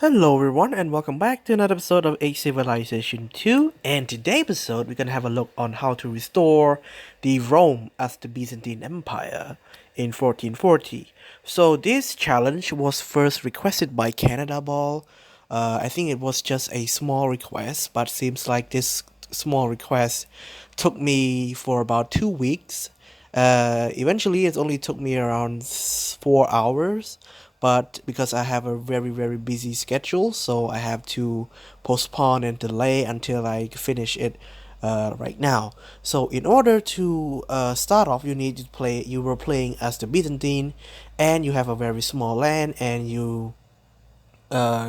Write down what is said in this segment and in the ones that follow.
Hello everyone and welcome back to another episode of A Civilization 2, and today's episode we're gonna have a look on how to restore the Rome as the Byzantine Empire in 1440. So this challenge was first requested by Canada Ball. I think it was just a small request, but seems like this small request took me for about 2 weeks. Eventually it only took me around 4 hours, but because I have a very busy schedule, so I have to postpone and delay until I finish it right now. So in order to start off, you need to play. You were playing as the Byzantine, and you have a very small land, and you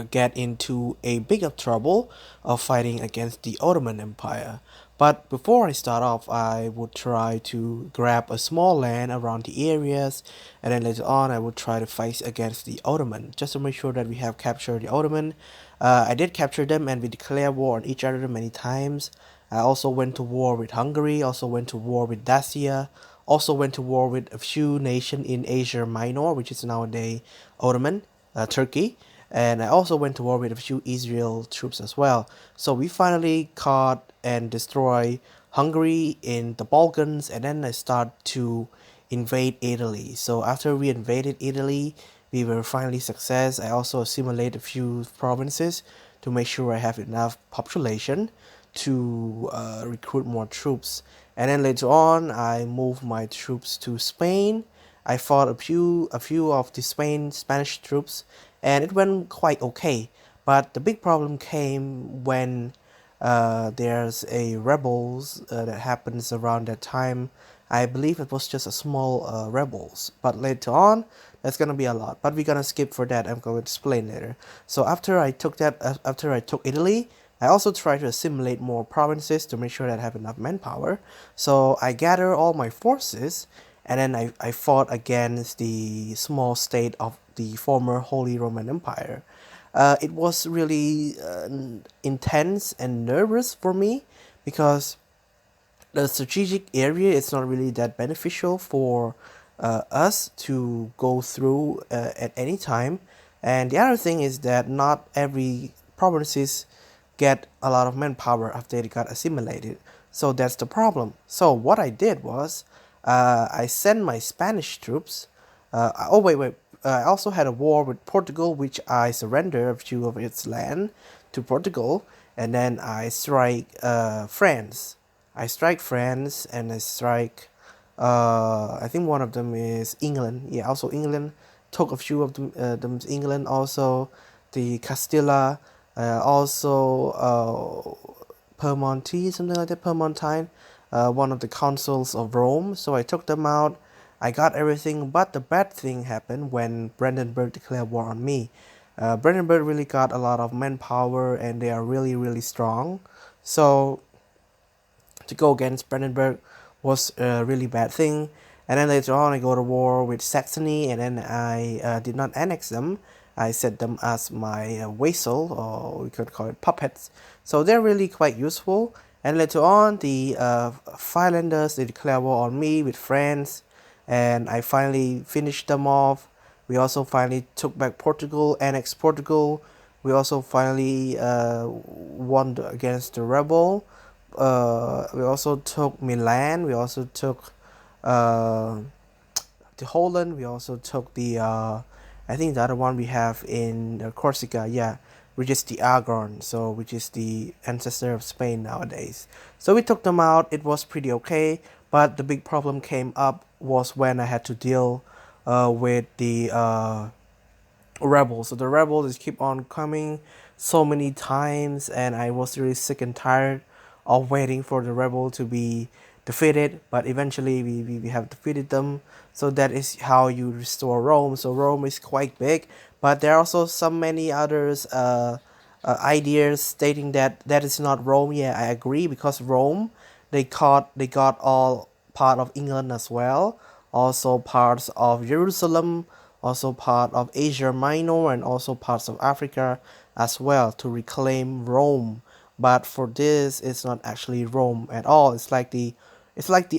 get into a big of trouble of fighting against the Ottoman Empire. But before I start off, I would try to grab a small land around the areas, and then later on I would try to fight against the Ottoman, just to make sure that we have captured the Ottoman. I did capture them, and we declare war on each other many times. I also went to war with Hungary, also went to war with Dacia, also went to war with a few nations in Asia Minor, which is nowadays Ottoman, Turkey, and I also went to war with a few Israel troops as well. So we finally caught and destroyed Hungary in the Balkans, and then I start to invade Italy. So after we invaded Italy, we were finally success. I also assimilate a few provinces to make sure I have enough population to recruit more troops. And then later on, I moved my troops to Spain. I fought a few of the Spanish troops, and it went quite okay. But the big problem came when there's a rebels that happens around that time. I believe it was just a small rebels, but later on that's gonna be a lot. But we're gonna skip for that. I'm going to explain later. So after I took Italy, I also try to assimilate more provinces to make sure that I have enough manpower. So I gather all my forces, and then I fought against the small state of the former Holy Roman Empire. It was really intense and nervous for me because the strategic area is not really that beneficial for us to go through at any time. And the other thing is that not every provinces get a lot of manpower after they got assimilated. So that's the problem. So what I did was I sent my Spanish troops. Oh wait. I also had a war with Portugal, which I surrendered a few of its land to Portugal, and then I strike France. I strike France, and I strike. I think one of them is England. Yeah, also England. Took a few of them England. Also, the Castilla. Also, Permonti, something like that. Permontine. One of the consuls of Rome. So I took them out. I got everything, but the bad thing happened when Brandenburg declared war on me. Brandenburg really got a lot of manpower, and they are really strong. So to go against Brandenburg was a really bad thing. And then later on, I go to war with Saxony, and then I did not annex them. I set them as my vassal, or we could call it puppets. So they're really quite useful. And later on, the Finlanders, they declare war on me with France, and I finally finished them off. We also finally took back Portugal, annexed Portugal. We also finally won against the rebel. We also took Milan. We also took uh, the Holland. We also took the I think the other one we have in Corsica. Yeah, which is the Aragon. So which is the ancestor of Spain nowadays. So we took them out. It was pretty okay, but the big problem came up was when I had to deal with the rebels. So the rebels keep on coming so many times, and I was really sick and tired of waiting for the rebel to be defeated. But eventually, we have defeated them. So that is how you restore Rome. So Rome is quite big, but there are also so many others ideas stating that that is not Rome. Yeah, I agree, because Rome, they got all part of England as well, also parts of Jerusalem, also part of Asia Minor, and also parts of Africa as well, to reclaim Rome. But for this, it's not actually Rome at all. It's like the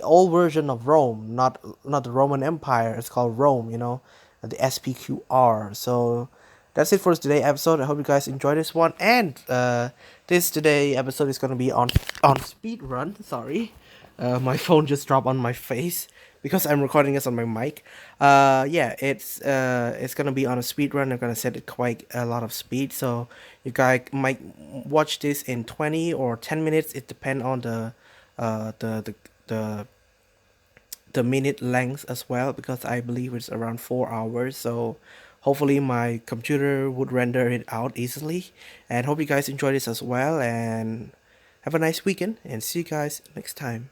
old version of Rome, not the Roman Empire. It's called Rome, the SPQR. So that's it for today's episode. I hope you guys enjoy this one. And this today episode is gonna be on speed run. Sorry, my phone just dropped on my face because I'm recording this on my mic. Yeah, it's gonna be on a speed run. I'm gonna set it quite a lot of speed, so you guys might watch this in 20 or 10 minutes. It depends on the the minute length as well, because I believe it's around 4 hours. So hopefully my computer would render it out easily. And hope you guys enjoy this as well. And have a nice weekend. And see you guys next time.